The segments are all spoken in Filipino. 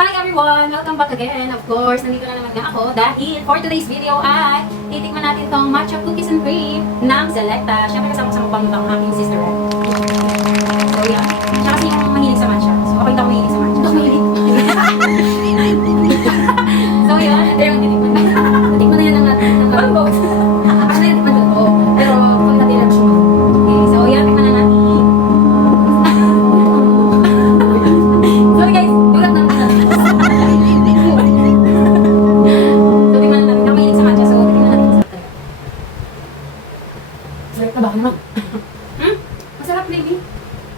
Hi everyone! Welcome back again. Of course, nandito na naman nga ako dahil for today's video ay titikman natin tong matcha cookies and cream ng Selecta. Siyempre kasama sa mukbang ang aking sister. So yan. Siya kasi yung mahilig sa matcha. So ako hindi ako mahilig sa matcha. So yun. Ito yung titikman na. Titikman na yan ng box. Actually, titikman doon. Oo. Pero kung natin lang siya. Okay. So yan. Tikman na natin. Sorry guys. Dulat na. Naman. Masarap, baby.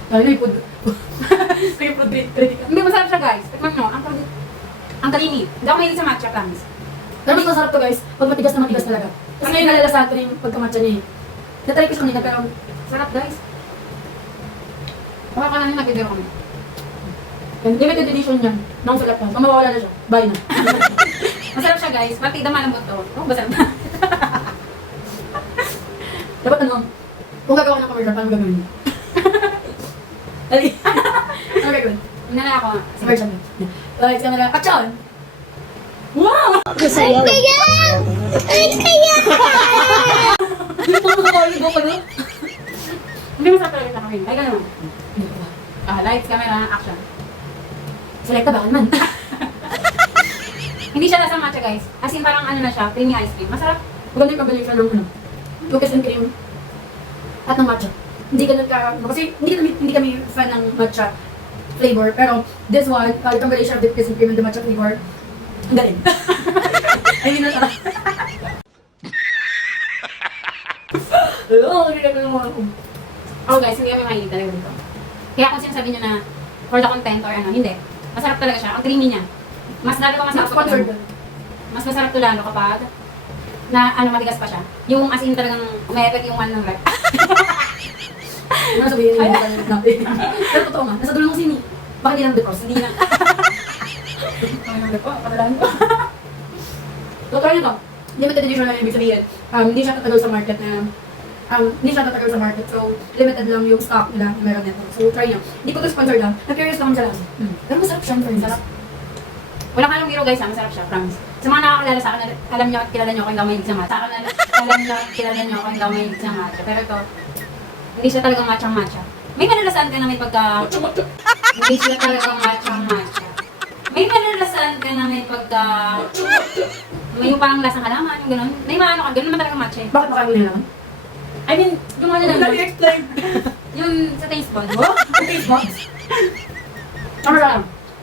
Ay, may food. May food critic. Hindi, masarap siya, guys. Tikman mo, ang kalini. Hindi ako mahilig sa matcha, promise. Pero mas masarap to, guys. Pag matigas na matigas talaga. Kasi ngayon nalalasahan ko na yung pagkamatcha niya eh. Natry ko siya kanina, pero Sarap, guys. Baka ka na nag-video kami. limited edition yan. Nung sulat pa. Kung mawawala na siya, buy na. Masarap siya, guys. Partida malambot to. Oh, masarap na. Dapat ano, kung gagawa ka ng commercial, paano gagawin mo? Dali. Ano gagawin? Una na ako. Commercial mo. Lights, camera, action! Wow! Ay, kaya! Ay, kaya! Hindi mo makakaligo ka na? Hindi masarap talaga sa kami. Ay, ganun. Lights, camera, action. Selecta ba naman? Hindi siya lasa matcha, guys. As in, parang ano na siya, creamy ice cream. Masarap. Maganda yung combination ng ano, cookies and cream at ng matcha. Hindi ganun ka, kasi hindi kami fan ng matcha flavor, pero this one, the combination of the cookies and cream and the matcha flavor, ang galing. I mean, nasarap. Oo, hindi kami naman ako. Oh guys, hindi kami mahilig talaga dito. Kaya kung sinasabi nyo na for the content or ano, hindi. Masarap talaga siya. Ang creamy niya. Mas lalo pa masarap Sponsored. to. Mas masarap to lalo kapag na ano, matigas pa siya. Yung as in talagang umepek yung one ng rep. Ano sabihin yung mga natin? Pero totoo nga, nasa dulo ng sini. Bakit hindi ng depros? Hindi na. Ano ng depros? Padalaan ko. So, try nyo to. Limited edition na ibig sabihin. Hindi siya tatagal sa market na hindi siya tatagal sa market. So, limited lang yung stock nila na meron nito. So, try nyo. Hindi ko to sponsor lang. Na-curious lang sa lasa. Pero masarap siya. Masarap. Wala ka lang biro guys, masarap siya, promise. Sa mga nakakilala sa akin, alam nyo at kilala nyo ako hindi ako mahilig sa matcha. Sa akin, alam nyo at kilala nyo ako hindi ako mahilig sa matcha. Pero ito, hindi siya talagang matcha-matcha. May malalasaan ka na may pagka... Hindi siya talagang matcha-matcha. May malalasaan ka na may pagka... May yung parang lasang halaman, yung gano'n. May maano ka, gano'n naman talagang matcha eh. Bakit baka mo nalaman? I mean, yung ano lang. explain. Yung sa taste bud. Taste buds. Tama lang.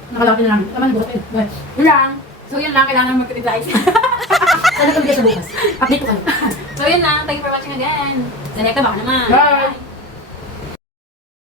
Nakalaki na lang. Tama na bukas. Yun lang. So yun lang, kailangan mag-revise. Sana kami sa bukas. Update ko kayo. So yun lang, thank you for watching again. Selecta baka naman. Bye!